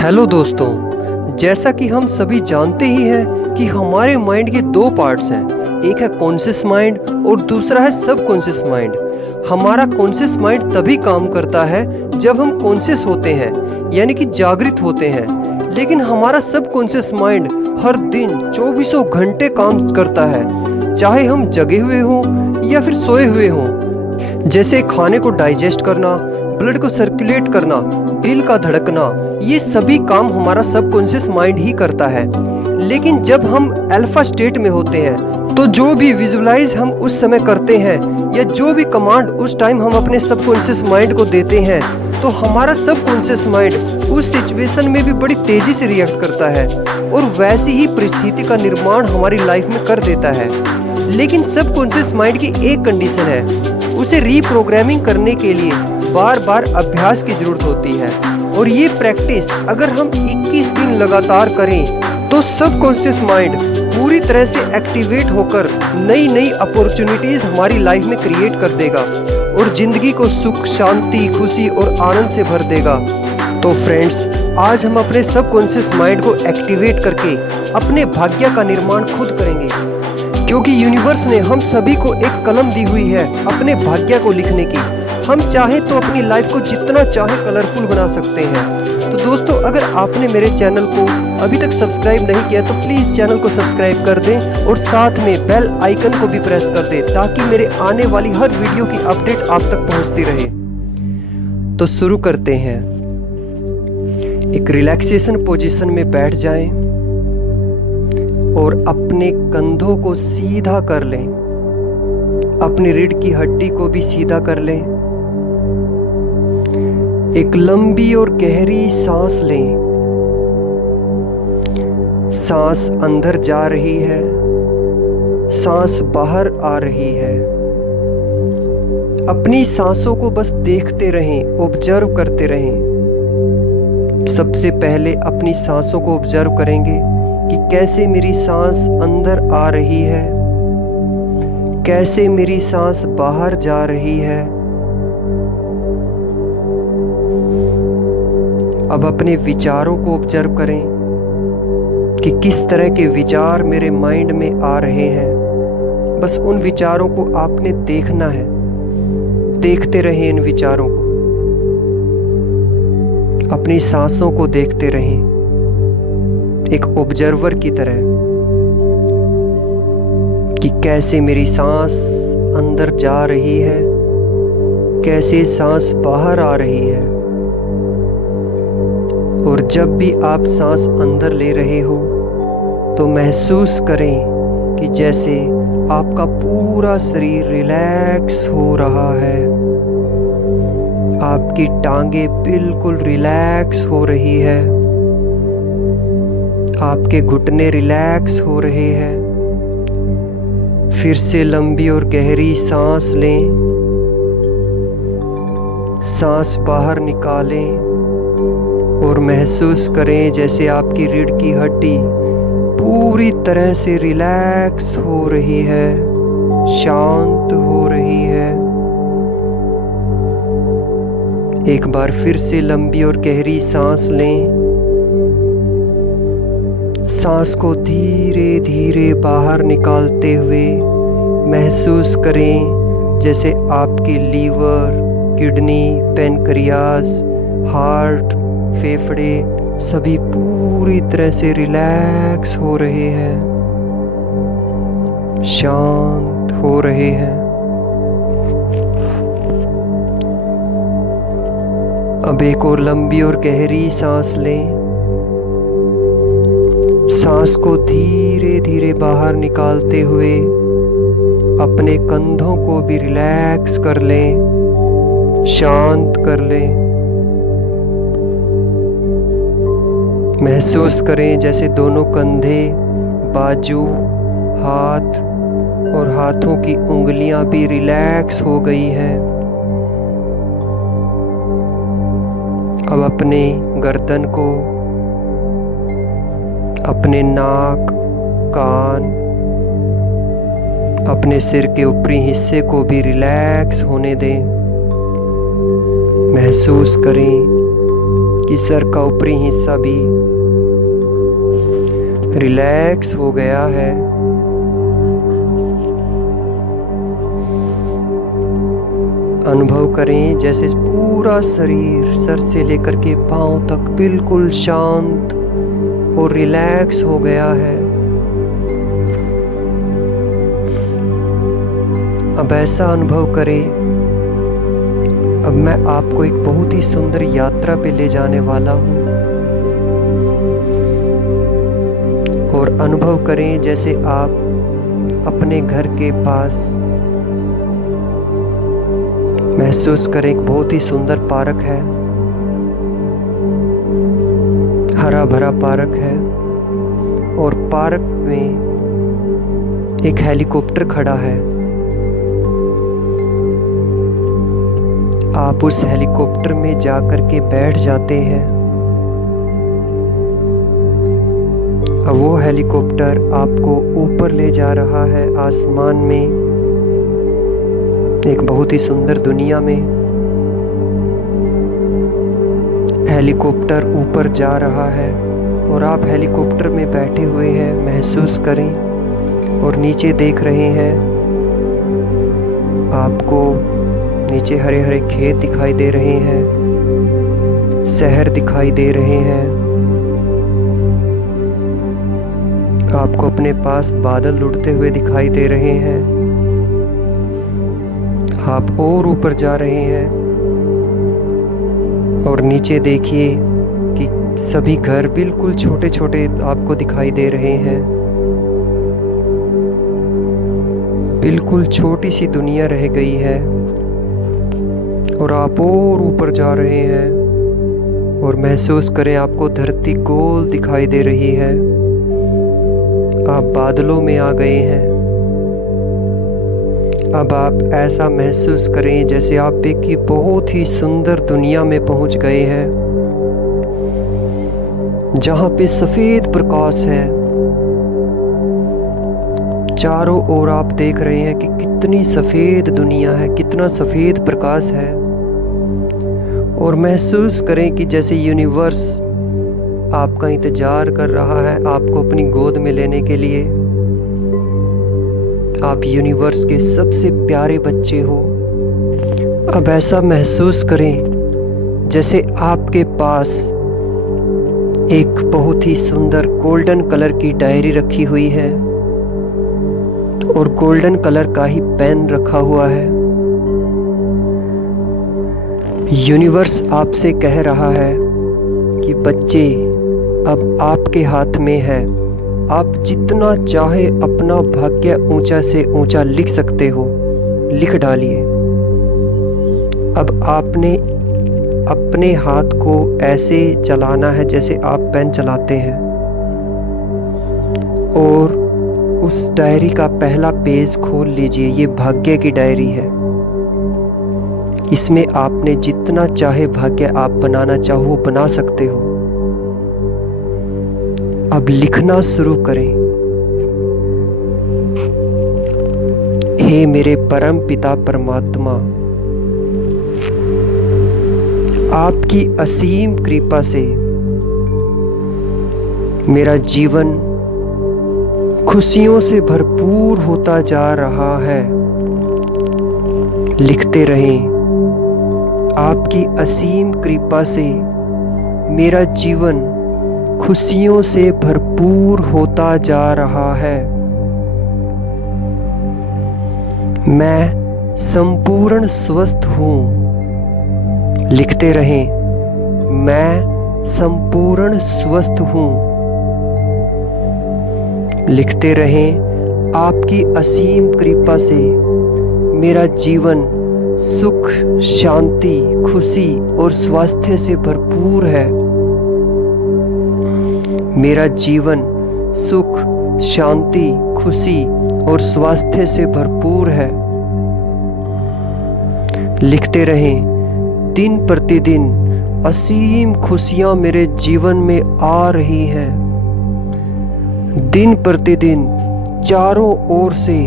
Hello दोस्तों, जैसा कि हम सभी जानते ही हैं कि हमारे माइंड के दो पार्ट्स हैं। एक है कॉन्शियस माइंड और दूसरा है सबकॉन्शियस माइंड। हमारा कॉन्शियस माइंड तभी काम करता है जब हम कॉन्शियस होते हैं, यानी कि जागृत होते हैं। लेकिन हमारा सबकॉन्शियस माइंड हर दिन चौबीसों घंटे काम करता है, चाहे हम जगे हुए हों या फिर सोए हुए हों। जैसे खाने को डाइजेस्ट करना, ब्लड को सर्कुलेट करना, दिल का धड़कना, ये सभी काम हमारा सबकॉन्शियस माइंड ही करता है। लेकिन जब हम अल्फा स्टेट में होते हैं तो जो भी विजुलाइज हम उस समय करते हैं या जो भी कमांड उस टाइम हम अपने सबकॉन्शियस माइंड को देते हैं, तो हमारा सबकॉन्शियस माइंड उस सिचुएशन में भी बड़ी तेजी से रिएक्ट करता है और वैसी ही परिस्थिति का निर्माण हमारी लाइफ में कर देता है। लेकिन सबकॉन्शियस माइंड की एक कंडीशन है, उसे रीप्रोग्रामिंग करने के लिए बार बार अभ्यास की जरूरत होती है। और ये प्रैक्टिस अगर हम 21 दिन लगातार करें तो सबकॉन्शियस माइंड पूरी तरह से एक्टिवेट होकर नई नई अपॉर्चुनिटीज हमारी लाइफ में क्रिएट कर देगा और जिंदगी को सुख, शांति, खुशी और आनंद से भर देगा। तो फ्रेंड्स, आज हम अपने सबकॉन्शियस माइंड को एक्टिवेट करके अपने भाग्य का निर्माण खुद करेंगे, क्योंकि यूनिवर्स ने हम सभी को एक कलम दी हुई है अपने भाग्य को लिखने की। हम चाहे तो अपनी लाइफ को जितना चाहे कलरफुल बना सकते हैं। तो दोस्तों, अगर आपने मेरे चैनल को अभी तक सब्सक्राइब नहीं किया तो प्लीज़ चैनल को सब्सक्राइब कर दें और साथ में बेल आइकन को भी प्रेस कर दें, ताकि मेरे आने वाली हर वीडियो की अपडेट आप तक पहुंचती रहे। तो शुरू करते हैं। एक रिलैक्सेशन पोजीशन में बैठ जाएं और अपने कंधों को सीधा कर लें, अपनी रीढ़ की हड्डी को भी सीधा कर लें। एक लंबी और गहरी सांस लें। सांस अंदर जा रही है, सांस बाहर आ रही है। अपनी सांसों को बस देखते रहें, ऑब्जर्व करते रहें। सबसे पहले अपनी सांसों को ऑब्जर्व करेंगे कि कैसे मेरी सांस अंदर आ रही है, कैसे मेरी सांस बाहर जा रही है। अब अपने विचारों को ऑब्जर्व करें कि किस तरह के विचार मेरे माइंड में आ रहे हैं। बस उन विचारों को आपने देखना है, देखते रहें इन विचारों को। अपनी सांसों को देखते रहें एक ऑब्जर्वर की तरह कि कैसे मेरी सांस अंदर जा रही है, कैसे सांस बाहर आ रही है। और जब भी आप सांस अंदर ले रहे हो तो महसूस करें कि जैसे आपका पूरा शरीर रिलैक्स हो रहा है। आपकी टांगे बिल्कुल रिलैक्स हो रही है, आपके घुटने रिलैक्स हो रहे हैं। फिर से लंबी और गहरी सांस लें, सांस बाहर निकालें और महसूस करें जैसे आपकी रीढ़ की हड्डी पूरी तरह से रिलैक्स हो रही है, शांत हो रही है। एक बार फिर से लंबी और गहरी सांस लें। सांस को धीरे धीरे बाहर निकालते हुए महसूस करें जैसे आपके लीवर, किडनी, पैनक्रियाज, हार्ट, फेफड़े सभी पूरी तरह से रिलैक्स हो रहे हैं, शांत हो रहे हैं। अब एक और लंबी और गहरी सांस लें। सांस को धीरे धीरे बाहर निकालते हुए अपने कंधों को भी रिलैक्स कर लें, शांत कर लें। महसूस करें जैसे दोनों कंधे, बाजू, हाथ और हाथों की उंगलियां भी रिलैक्स हो गई हैं। अब अपने गर्दन को, अपने नाक, कान, अपने सिर के ऊपरी हिस्से को भी रिलैक्स होने दें। महसूस करें कि सर का ऊपरी हिस्सा भी रिलैक्स हो गया है। अनुभव करें जैसे पूरा शरीर सर से लेकर के पांव तक बिल्कुल शांत और रिलैक्स हो गया है। अब ऐसा अनुभव करें, अब मैं आपको एक बहुत ही सुंदर यात्रा पे ले जाने वाला हूँ। और अनुभव करें जैसे आप अपने घर के पास महसूस करें, एक बहुत ही सुंदर पार्क है, हरा भरा पार्क है और पार्क में एक हेलीकॉप्टर खड़ा है। आप उस हेलीकॉप्टर में जाकर के बैठ जाते हैं। अब वो हेलीकॉप्टर आपको ऊपर ले जा रहा है आसमान में, एक बहुत ही सुंदर दुनिया में। हेलीकॉप्टर ऊपर जा रहा है और आप हेलीकॉप्टर में बैठे हुए हैं, महसूस करें और नीचे देख रहे हैं। आपको नीचे हरे हरे खेत दिखाई दे रहे हैं, शहर दिखाई दे रहे हैं। आपको अपने पास बादल उड़ते हुए दिखाई दे रहे हैं। आप और ऊपर जा रहे हैं और नीचे देखिए कि सभी घर बिल्कुल छोटे छोटे आपको दिखाई दे रहे हैं। बिल्कुल छोटी सी दुनिया रह गई है और आप और ऊपर जा रहे हैं और महसूस करें आपको धरती गोल दिखाई दे रही है। आप बादलों में आ गए हैं। अब आप ऐसा महसूस करें जैसे आप एक ही बहुत ही सुंदर दुनिया में पहुंच गए हैं, जहां पे सफेद प्रकाश है। चारों ओर आप देख रहे हैं कि कितनी सफेद दुनिया है, कितना सफेद प्रकाश है। और महसूस करें कि जैसे यूनिवर्स आपका इंतजार कर रहा है आपको अपनी गोद में लेने के लिए। आप यूनिवर्स के सबसे प्यारे बच्चे हो। अब ऐसा महसूस करें जैसे आपके पास एक बहुत ही सुंदर गोल्डन कलर की डायरी रखी हुई है और गोल्डन कलर का ही पेन रखा हुआ है। यूनिवर्स आपसे कह रहा है कि बच्चे अब आपके हाथ में है, आप जितना चाहे अपना भाग्य ऊंचा से ऊंचा लिख सकते हो, लिख डालिए। अब आपने अपने हाथ को ऐसे चलाना है जैसे आप पेन चलाते हैं और उस डायरी का पहला पेज खोल लीजिए। ये भाग्य की डायरी है। इसमें आपने जितना चाहे भाग्य आप बनाना चाहो वो बना सकते हो। अब लिखना शुरू करें। हे मेरे परम पिता परमात्मा, आपकी असीम कृपा से मेरा जीवन खुशियों से भरपूर होता जा रहा है। लिखते रहें। आपकी असीम कृपा से मेरा जीवन खुशियों से भरपूर होता जा रहा है। मैं संपूर्ण स्वस्थ हूँ। लिखते रहें। मैं संपूर्ण स्वस्थ हूँ। लिखते रहें। आपकी असीम कृपा से मेरा जीवन सुख, शांति, खुशी और स्वास्थ्य से भरपूर है। मेरा जीवन सुख, शांति, खुशी और स्वास्थ्य से भरपूर है। लिखते रहें। दिन प्रतिदिन असीम खुशियां मेरे जीवन में आ रही हैं। दिन प्रतिदिन चारों ओर से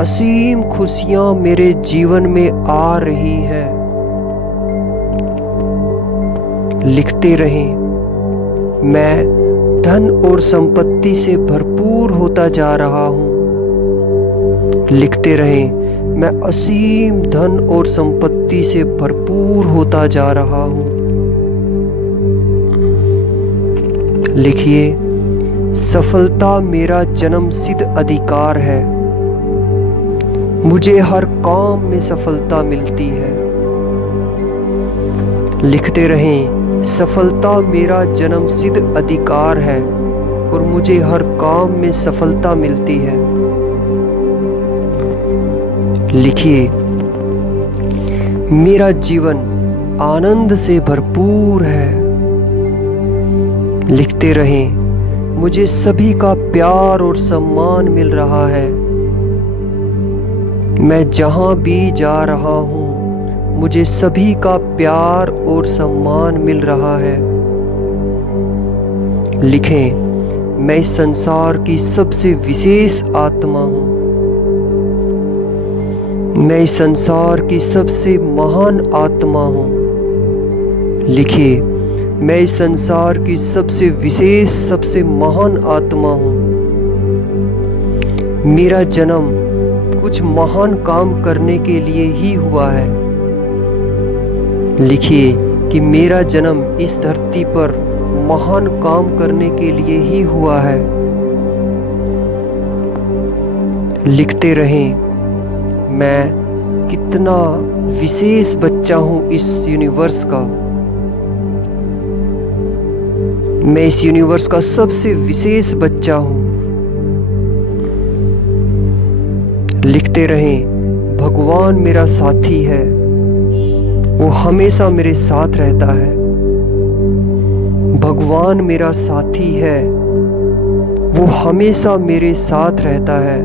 असीम खुशियां मेरे जीवन में आ रही हैं। लिखते रहें, मैं धन और संपत्ति से भरपूर होता जा रहा हूँ। लिखते रहें, मैं असीम धन और संपत्ति से भरपूर होता जा रहा हूँ। लिखिए, सफलता मेरा जन्मसिद्ध अधिकार है। मुझे हर काम में सफलता मिलती है। लिखते रहें, सफलता मेरा जन्मसिद्ध अधिकार है और मुझे हर काम में सफलता मिलती है। लिखिए, मेरा जीवन आनंद से भरपूर है। लिखते रहें, मुझे सभी का प्यार और सम्मान मिल रहा है। मैं जहां भी जा रहा हूं, मुझे सभी का प्यार और सम्मान मिल रहा है। लिखें, मैं इस संसार की सबसे विशेष आत्मा हूं। मैं इस संसार की सबसे महान आत्मा हूं। लिखिए, मैं इस संसार की सबसे विशेष, सबसे महान आत्मा हूं। मेरा जन्म कुछ महान काम करने के लिए ही हुआ है। लिखिए कि मेरा जन्म इस धरती पर महान काम करने के लिए ही हुआ है। लिखते रहें, मैं कितना विशेष बच्चा हूं इस यूनिवर्स का। मैं इस यूनिवर्स का सबसे विशेष बच्चा हूं। लिखते रहें, भगवान मेरा साथी है। वो हमेशा मेरे साथ रहता है। भगवान मेरा साथी है। वो हमेशा मेरे साथ रहता है।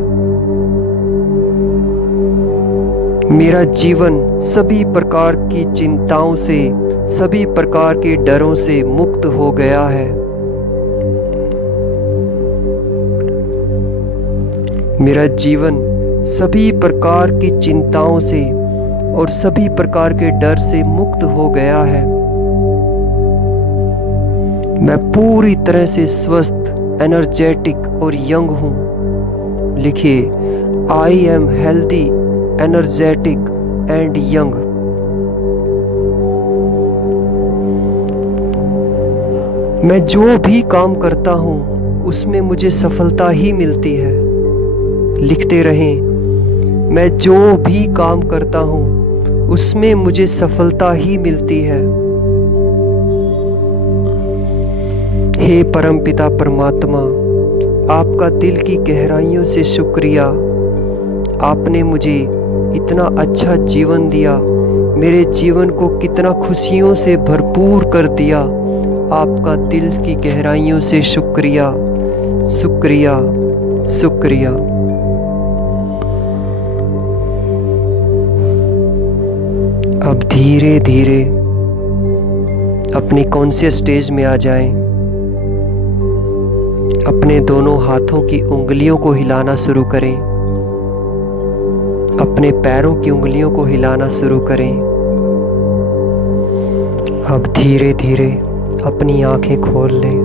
मेरा जीवन सभी प्रकार की चिंताओं से, सभी प्रकार के डरों से मुक्त हो गया है। मेरा जीवन सभी प्रकार की चिंताओं से और सभी प्रकार के डर से मुक्त हो गया है। मैं पूरी तरह से स्वस्थ, एनर्जेटिक और यंग हूं। लिखिए, I am healthy, energetic and young. मैं जो भी काम करता हूं उसमें मुझे सफलता ही मिलती है। लिखते रहें, मैं जो भी काम करता हूं उसमें मुझे सफलता ही मिलती है। हे परमपिता परमात्मा, आपका दिल की गहराइयों से शुक्रिया। आपने मुझे इतना अच्छा जीवन दिया, मेरे जीवन को कितना खुशियों से भरपूर कर दिया। आपका दिल की गहराइयों से शुक्रिया, शुक्रिया, शुक्रिया। अब धीरे धीरे अपनी कॉन्शियस स्टेज में आ जाएं। अपने दोनों हाथों की उंगलियों को हिलाना शुरू करें। अपने पैरों की उंगलियों को हिलाना शुरू करें। अब धीरे धीरे अपनी आंखें खोल लें।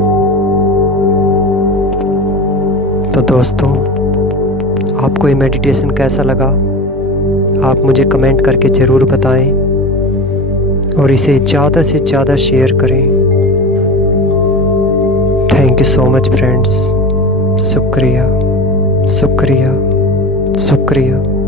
तो दोस्तों, आपको ये मेडिटेशन कैसा लगा? आप मुझे कमेंट करके ज़रूर बताएं और इसे ज़्यादा से ज़्यादा शेयर करें। Thank you so much friends. शुक्रिया, शुक्रिया, शुक्रिया।